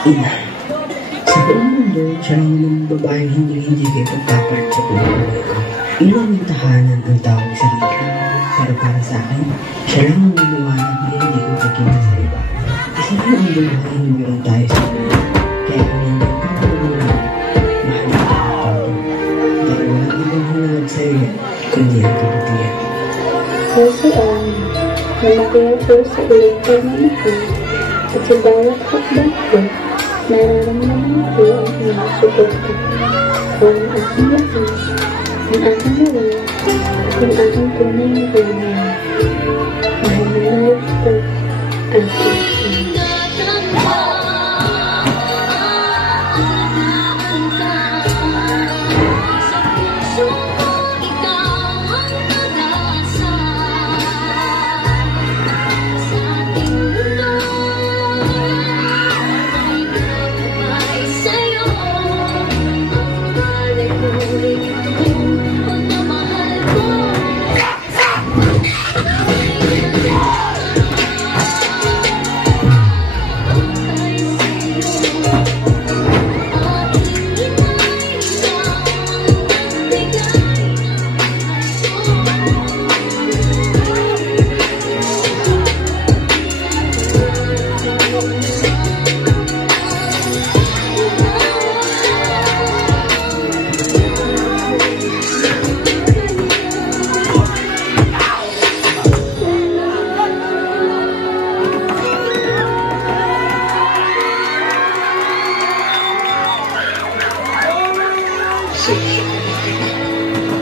Ina, sa buong mundo, siya lang naman ang babaeng hindi kayo pagpapart sa buong ko. Ilang tahanan ang tawag sa rito. Pero para sa akin, siya lang ang lumiwanag na hindi ko pagkita sa iba. Isa lang ang buhay na meron tayo sa mundo. Kaya pinanyan ko ang mga mahal na tayo. Dahil walang ibang hanap sa iyo, kundi ang kabutihan. Kasi malaki ako sa iyong pamamahan at sa bawat hakbang ko, nararamdaman ko ang iyong suporta. Ang aking lakas, ang aking nawa, at ang aking tunay na kailangan. Mahal na mahal ko, ang aking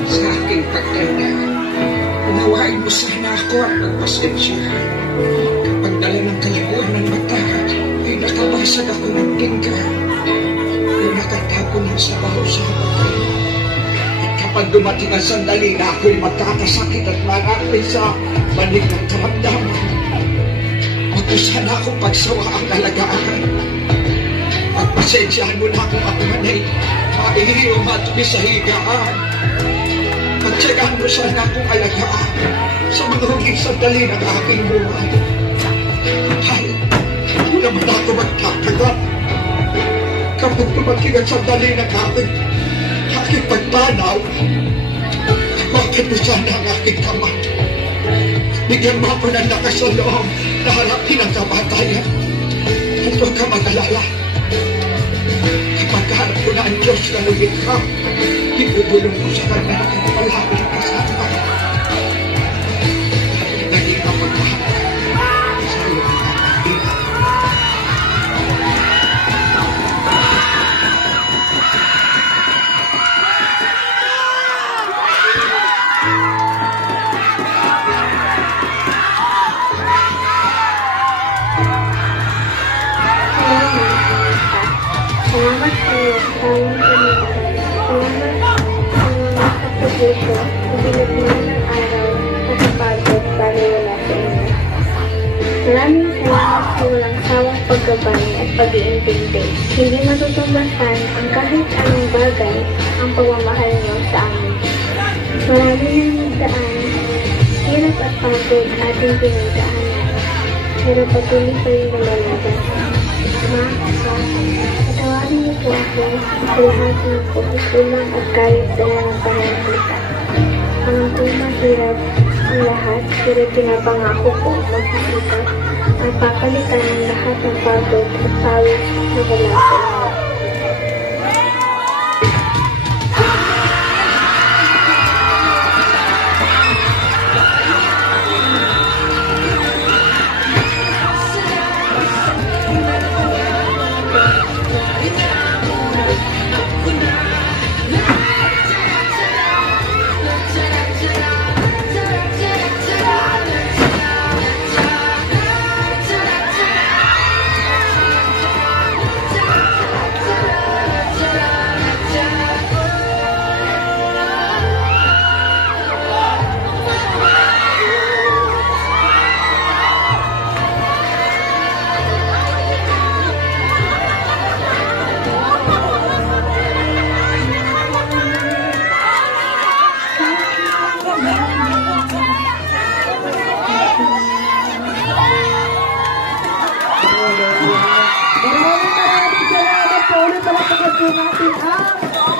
sa aking pagtanda. Unawain mo sana ako at magpasensya. Kapag dala ng kalikuan ng mata, ay nakabasag ako ng pinggan. Yung nakatapon ng sabaw sa hapagay. At kapag dumating ang sandali na ako'y magkakasakit at marami sa banig ng karamdaman, huwag mo sana akong pagsawa ang alagaan. At pasensyahan mo na akong ako manay, maihi o matuloy sa higaan. Pagtsagaan mo sana akong alagaan sa mga huging sandali ng aking buhay. Dahil hindi naman ako magkakagat. Kapag dumating ang sandali ng aking pagpanaw, bakit mo sana ang aking kamay? Bigyan mo ako ng lakas sa loob na harapin ang kamatayan. At huwag ka mag-alala. Kapagkaharap ko na ang Diyos na lumikha, ibubulong ko sa kanya ang palaging kasama. Naging ang pagkaharap sa iyong kapatid. Salamat sa iyo sa tawang Panginoon. Salamat sa mga sakripisyo, sa binagman ng araw at sa pagod para wala sa inyo. Maraming salamat sa walang sawang paggabay at pag-iintindi. Hindi matutumbasan ang kahit anong bagay ang pagmamahal niyo sa amin. Marami nang nagdaan, hirap at pagod ating pinagdaanan. Pero patuloy kayong lumalaban. Patawarin niyo po ako sa lahat ng pagkukulang at kahit dala ng pananaglitan. Ang mahirap ang lahat, pero pinapangako ko magsisikap at papalitan ng lahat ng pagod at pawis na wala sa inyo. ulit palakpakan po natin ang